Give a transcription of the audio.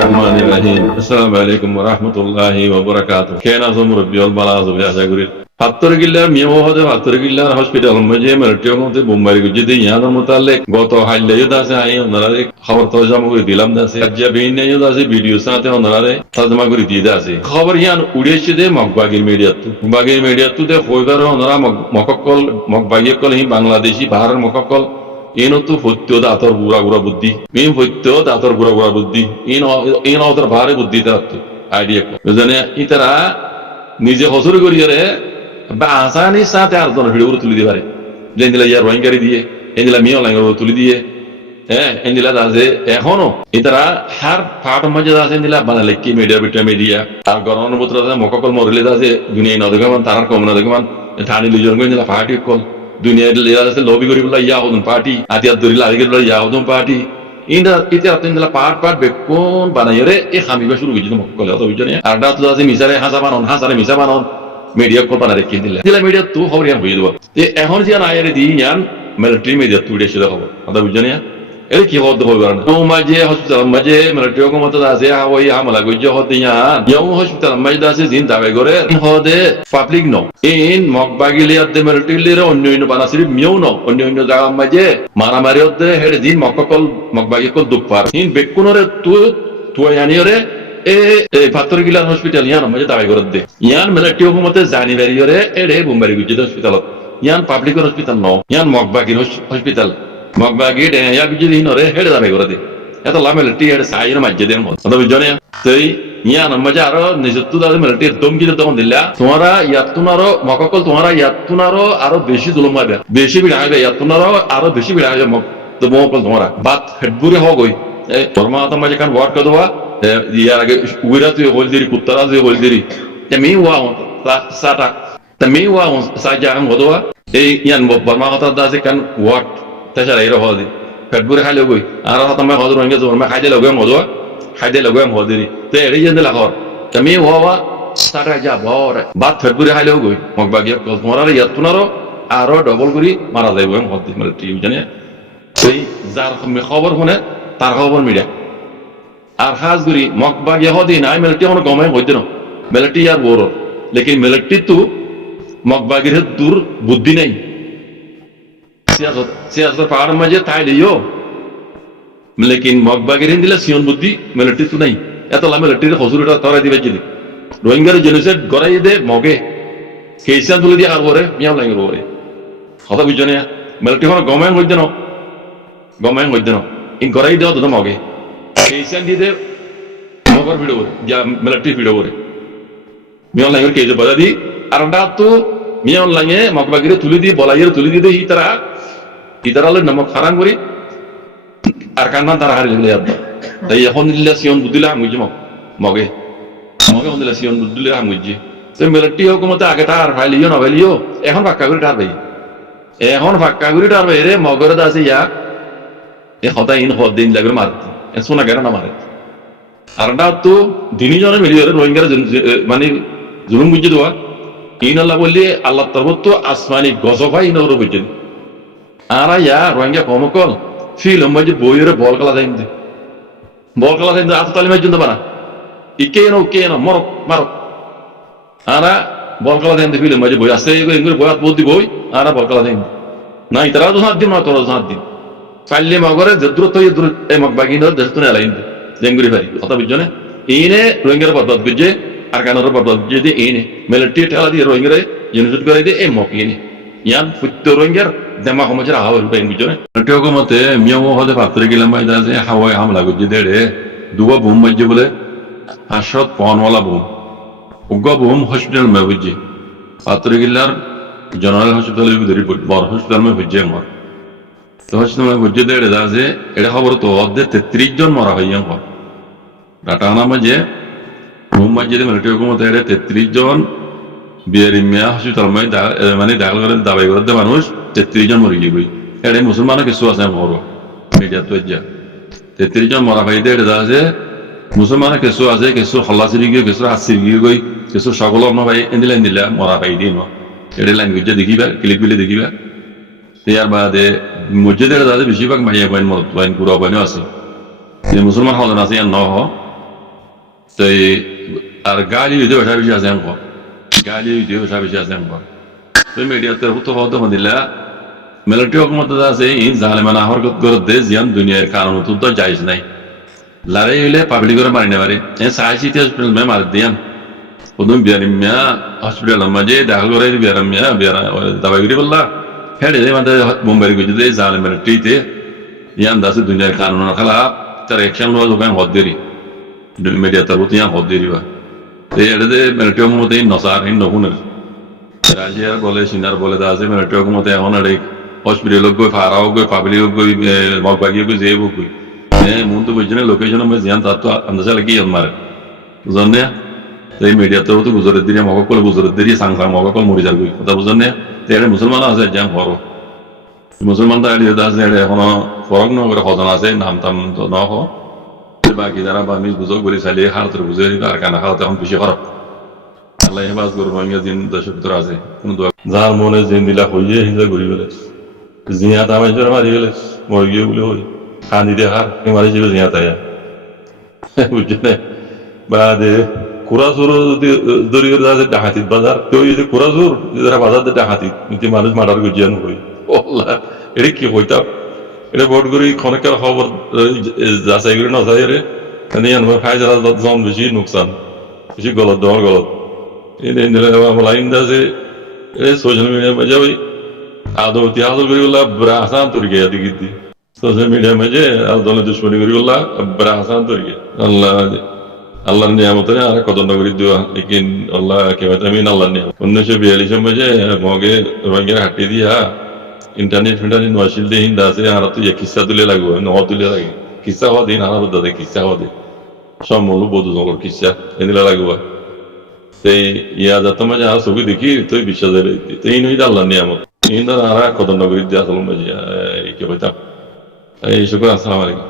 Bismillahirrahmanirrahim. Assalamualaikum warahmatullahi wabarakatuh. Kena zomu rabbi ol bala zobi asa guri. Fattor gillar miyo hode fattor gillar hospital maje mertio mte Bombay gujide yana mutalle goto halle yudase ai onare khabar tarjama করে দিলাম দাসে আজ্জা বেইনে yudase video সাথে onare tarjama করে দিয়ে দাসে খবর ইয়ান উড়েছে দে মগবাগির মিডিয়াতু দে কইবার onara মগবাগির call হি বাংলাদেশি বাহার মককল ಏನೊತ್ತು ಹೊತ್ತು ದಾತರ್ ಗುರ ಬುದ್ಧಿ ಮೀನ್ ಹೊತ್ತು ದಾತರ್ ಗುರ ಬುದ್ಧಿ ಏನು ಅವತರ ಭಾರಿ ಬುದ್ಧಿ ತರತ್ತು ಐಡಿಯಾ বুঝনে ಈ ತರ নিজে হসুর করিয়ারে বা আসানি সাথে আর জন ভিডিও তুলি দিতে পারে যেদিলা ইয়ার রোহিঙ্গারি দিয়ে এদিলা মিও লাঙ্গর তুলি দিয়ে হ্যাঁ এদিলা দাজে এখনো এই তারা হার ফাট মাঝে দাজে এদিলা বানালে কি মিডিয়া আর গরম পুত্র দাজে মককল মরিলে দাজে দুনিয়া নদগমান তারার কম নদগমান ঠানি লিজন গইলা ফাটি কল দুনিয়ার লিডারসে লবি করি বলা ইয়া হদন পার্টি আদিয়া দরিলা আগে বলা ইয়া হদন পার্টি ইন্দা ইতে আতেন্দলা পার্ট বেকোন বানাইরে এ খামিবা শুরু হইছে মককলে তো বুঝনে আর দাত আছে মিসারে হাসারে মিসা বানন মিডিয়া কো বানারে কি দিলা মিডিয়া তো হরিয়ান হই দিব এ এখন যে আইরে দি ইয়ান মিলিটারি মিডিয়া তুই দেশে দেখো কথা বুঝনে এর কি হদ হইব না তো মাঝে হসপিটাল মাঝে মিলিটারি কো মত আছে ওই আমলা গজ্জ হতে ইয়ান ইয়ো হসপিটাল মাঝে আছে জিন দাবে করে হদে পাবলিক নো ইন মগবাগিলি আদে মিলিটারি রে অন্য বানাসির মিও নো অন্য জায়গা মাঝে মারামারি হতে হেড জিন মগবাগি কল দুপার ইন বেকুনরে তুই ইয়ানিরে এ ফাতর গিলার হসপিটাল ইয়ান মাঝে দাবে করে দে ইয়ান মিলিটারি কো মতে জানি বেরিয়রে এডে বোম্বাই গজ্জ হসপিটাল ইয়ান পাবলিক হসপিটাল নো ইয়ান মগবাগির হসপিটাল মগবাগি ডে ইয়া গজ্জ দিনরে হেড দাবে করে দে এত লামেলিটি হেড সাইর মাঝে দেন মত তো বুঝনে তুই ইয়ান মজা আরো নিজত্ব দাদে মিলিটারি দমকি তখন দিলা তোমারা ইয়াতুনারো মককল তোমারা ইয়াতুনারো আরো বেশি জুলুম হবে বেশি বিড়া হবে ইয়াতুনারো আরো বেশি বিড়া হবে তো মকল তোমারা বাত হেডবুরে হগই এই ধর্মা তো মজা কান ওয়ার্ক করবা ইয়ার আগে উইরা তুই হলদিরি কুত্তারা তুই হলদিরি তেমি ওয়া সাটা তেমি ওয়া সাজা আম হদবা এই ইয়ান বর্মা কথা দাসে কান ওয়ার্ক তাছাড়া এর হদি হেডবুরে খাইলে গই আর হাত মে হদর হঙ্গে জোর মে খাইলে লগম হদবা খাইলে লগম হদিরি তে এরি যেন লাহর তেমি ওয়া সাটা যা বর বাত হেডবুরে খাইলে গই মগবাগি কল তোমারা ইয়াতুনারো আরো ডবল করি মারা যাইব এম হদি মিলিটারি জানে সেই যার খবর শুনে তার খবর মিডিয়া আর হাজগুড়ি মগবাগি হদি নাই মিলিটারি কোনো গমে হইতে না মিলিটারি আর বড় লেকিন মিলিটারি তো মগবাগির দূর বুদ্ধি নেই সিয়াসত পাহাড় মাঝে তাই লিও লেকিন মগবাগির দিলে সিয়ন বুদ্ধি মিলিটারি তো নাই এত লা মিলিটারি হসুরটা তরাই দিবে যদি রোহিঙ্গার জেনোসাইড গড়াই দে মগে কেসান তুলে দিয়ে আর বরে মিয়াও লাগে বরে কথা বুঝনে মিলিটারি কোনো গমে হইতে না ইন গড়াই দেওয়া তো মগে কেসান দিয়ে দে মগর ভিড় বরে যা মিলিটারি ভিড় বরে মিয়াও লাগে কেজে বাজা দি আর তো মিয়াও লাগে মগবাগিরে তুলে দিয়ে বলাইয়ের তুলে দিয়ে ইতারা নমক খারান করি আর কান্না তারা হারিয়ে যাবে তাই এখন দিলে সিয়ন বুদ্ধিলে হামুজি মগে হন্দিলে সিয়ন বুদ্ধিলে হামুজি তো মিলিটারি হুকুমতে আগে তার ফাইলিও না ফাইলিও এখন ফাঁকা করে টার ভাই রে মগরে আছে ইয়া এ হতা ইন হদ দিন লাগবে মারতে সোনা গেরা না মারে আর তো দিনই জনে মিলিয়ে রোহিঙ্গার মানে জুলুম বুঝে দেওয়া ইন আল্লাহ বললি আল্লাহ তরফ তো আসমানি গজফাই ইন ওর বুঝে আর ইয়া রোহিঙ্গা কমকল ফিল মাঝে বইরে বল খেলা দেন আত তালিমার জন্য বানা ইকে না মারক আরা বল খেলা দেন ফিল মাঝে বই আসতে বই হাত বলতি বই আরা বল খেলা দেন না ইতারা তো হাত দিন না তোরা হাত দিন ফাইলে মগরে দূরত্ব এই মগবাগি দেশ তো এলাইন জেঙ্গুরি ভাই কথা বুঝছো না ইনে রোহিঙ্গার বরবাদ বুঝে আর কানোর বরবাদ বুঝে দিয়ে ইনে মিলিটারি ঠেলা দিয়ে রোহিঙ্গারে জেনোসাইড করে দিয়ে এই মক ইনে ইয়ান ফুত্ত রোহিঙ্গার দেমা সমাজের হাওয়ার উপায় বুঝছো না টেও মতে মিয়াও হতে পাত্রে গেলাম ভাই দাসে হাওয়ায় হামলা করছে দেড়ে দুবা বুম মাঝে বলে হাসত পনওয়ালা বুম উগ্র বুম হসপিটাল মে বুঝছে পাত্রে গেলার জেনারেল হসপিটালে ধরি বড় হসপিটাল মে বুঝছে আমার তো হসপিটাল মে বুঝছে দেড়ে দাসে এটা খবর তো অর্ধে 33 জন মারা হয় ইয়ান ডাটানা মাঝে বুম মাঝে মিলিটারি হুকুমতে 33 জন বিয়ারি মিয়া হসপিটাল মানে দাখিল করে দাবাই করে মানুষ 33 জন মরে গিয়ে এটা মুসলমানও কিছু আছে মরো মিডিয়া তো 33 জন মরা ভাই এটা আছে মুসলমানও কিছু আছে কিছু হল্লাসিরি গিয়ে কিছু হাসির গিয়ে গই কিছু সকল ভাই দিলা মরা ভাই দিন এটা ল্যাঙ্গুয়েজ দেখিবা ক্লিপ গুলি দেখিবা ইয়ার বাদে মসজিদের আছে বেশিরভাগ মাইয়া বাইন মত বাইন পুরো বাইনও আছে মুসলমান হল আছে ইয়ার ন সেই আর গালি হইতে বেশা বেশি আছে আঙ্ক গালি হইতে বেশা বেশি আছে আঙ্ক তো মিডিয়াতে তো হতে হদিলা মিলিটারি হকুমত আছে ইন জালেমানা হরকত করে দে জিয়ান দুনিয়ার কারণ তো যাইজ নাই লড়াই হইলে পাবলিক করে মারি না পারে সাইসিটি হসপিটাল মে মার দিয়ান প্রথম বিয়ারিমিয়া হসপিটাল মাঝে দাখল করে বিয়ারামিয়া বিয়ারা দাবাই করি বললা হেডে মানে মুম্বাই গুজে দে জালে মিলিটারিতে ইয়ান দাসে দুনিয়ার কারণ খালা তার অ্যাকশন লওয়া দোকান হদ দেরি মিডিয়া তার প্রতি হদ দেরি বা এই এটাতে মিলিটারি হকুমতে নসার ইন নহুনের রাজিয়ার বলে সিনার বলে দাসে মিলিটারি হকুমতে এখন আরে হসপিটাল গই ফারাও গই পাবলিক গই মগবাগি গই যে গই মন তো বুঝনে লোকেশন মে জিয়ান তার তো আন্দাজা লাগি মারে বুঝনে এই মিডিয়াতেও তো গুজরের দিনে মগকল গুজরের দিনে সাংসাং মগকল মরি যার গই কথা বুঝনে তো এর মুসলমান আছে জাম হরো মুসলমান তাহলে আছে এখনো ফরক নগরে খজন আছে নাম টাম তো ন হ বাকি যারা বামিজ বুঝক বলে চালিয়ে হারতের বুঝে আর কানা খাওয়াতে এখন বেশি খারাপ আল্লাহ হেফাজ করবো দিন দশের ভিতরে আছে কোনো যার মনে জিন দিলা হইয়ে হিংসা ঘুরি ফেলে জিয়া তামাই জোরে মারি ফেলে মরে গিয়ে বলে হই খান্দি দিয়ে হার মারি ছিল জিয়া তাইয়া বুঝছে বা দে কুরাসুর যদি দরিয়ে আছে ডাকাতিত বাজার কেউ যদি কুরাসুর যারা বাজার দিয়ে ডাকাতিত কিন্তু মানুষ মার্ডার করে হই ওল্লা এটা কি হইতাম এটা ভোট করি খনকের খবর যাচাই করে না যাই রে খাই যারা জন বেশি নুকসান বেশি গলত দেওয়ার গলত লাইন আছে সোশ্যাল মিডিয়া মাঝে ওই আদৌ ইতিহাস করি বললা ব্রাহসান তরিকে দিকে দি সোশ্যাল মিডিয়া মাঝে আর দলের দুশ্মনী করি বললা ব্রাহসান তরিকে আল্লাহ আল্লাহর নিয়ামত আর কত নগরী দেওয়া লেকিন আল্লাহ কেমন আমিন আল্লাহর নিয়ামত 1942 মাঝে মগে রোহিঙ্গার হাঁটি দিয়া इंटरनेट वाशिल दे हिंदा से हारा तो ये किस्सा तुले लागो न तुले लागे किस्सा हो दिन हारा बदा दे किस्सा हो दे शामोलु बोदु जोंगर किस्सा एनिला लागो ते या जाता मजा सुबि देखि तो বিশ্বাস दे ते इनই আল্লাহর নিয়ামত ইনদা হারা কত নগরী দিয়া আসল মজিয়া এই কি বলতা এই শুকর আসসালামু আলাইকুম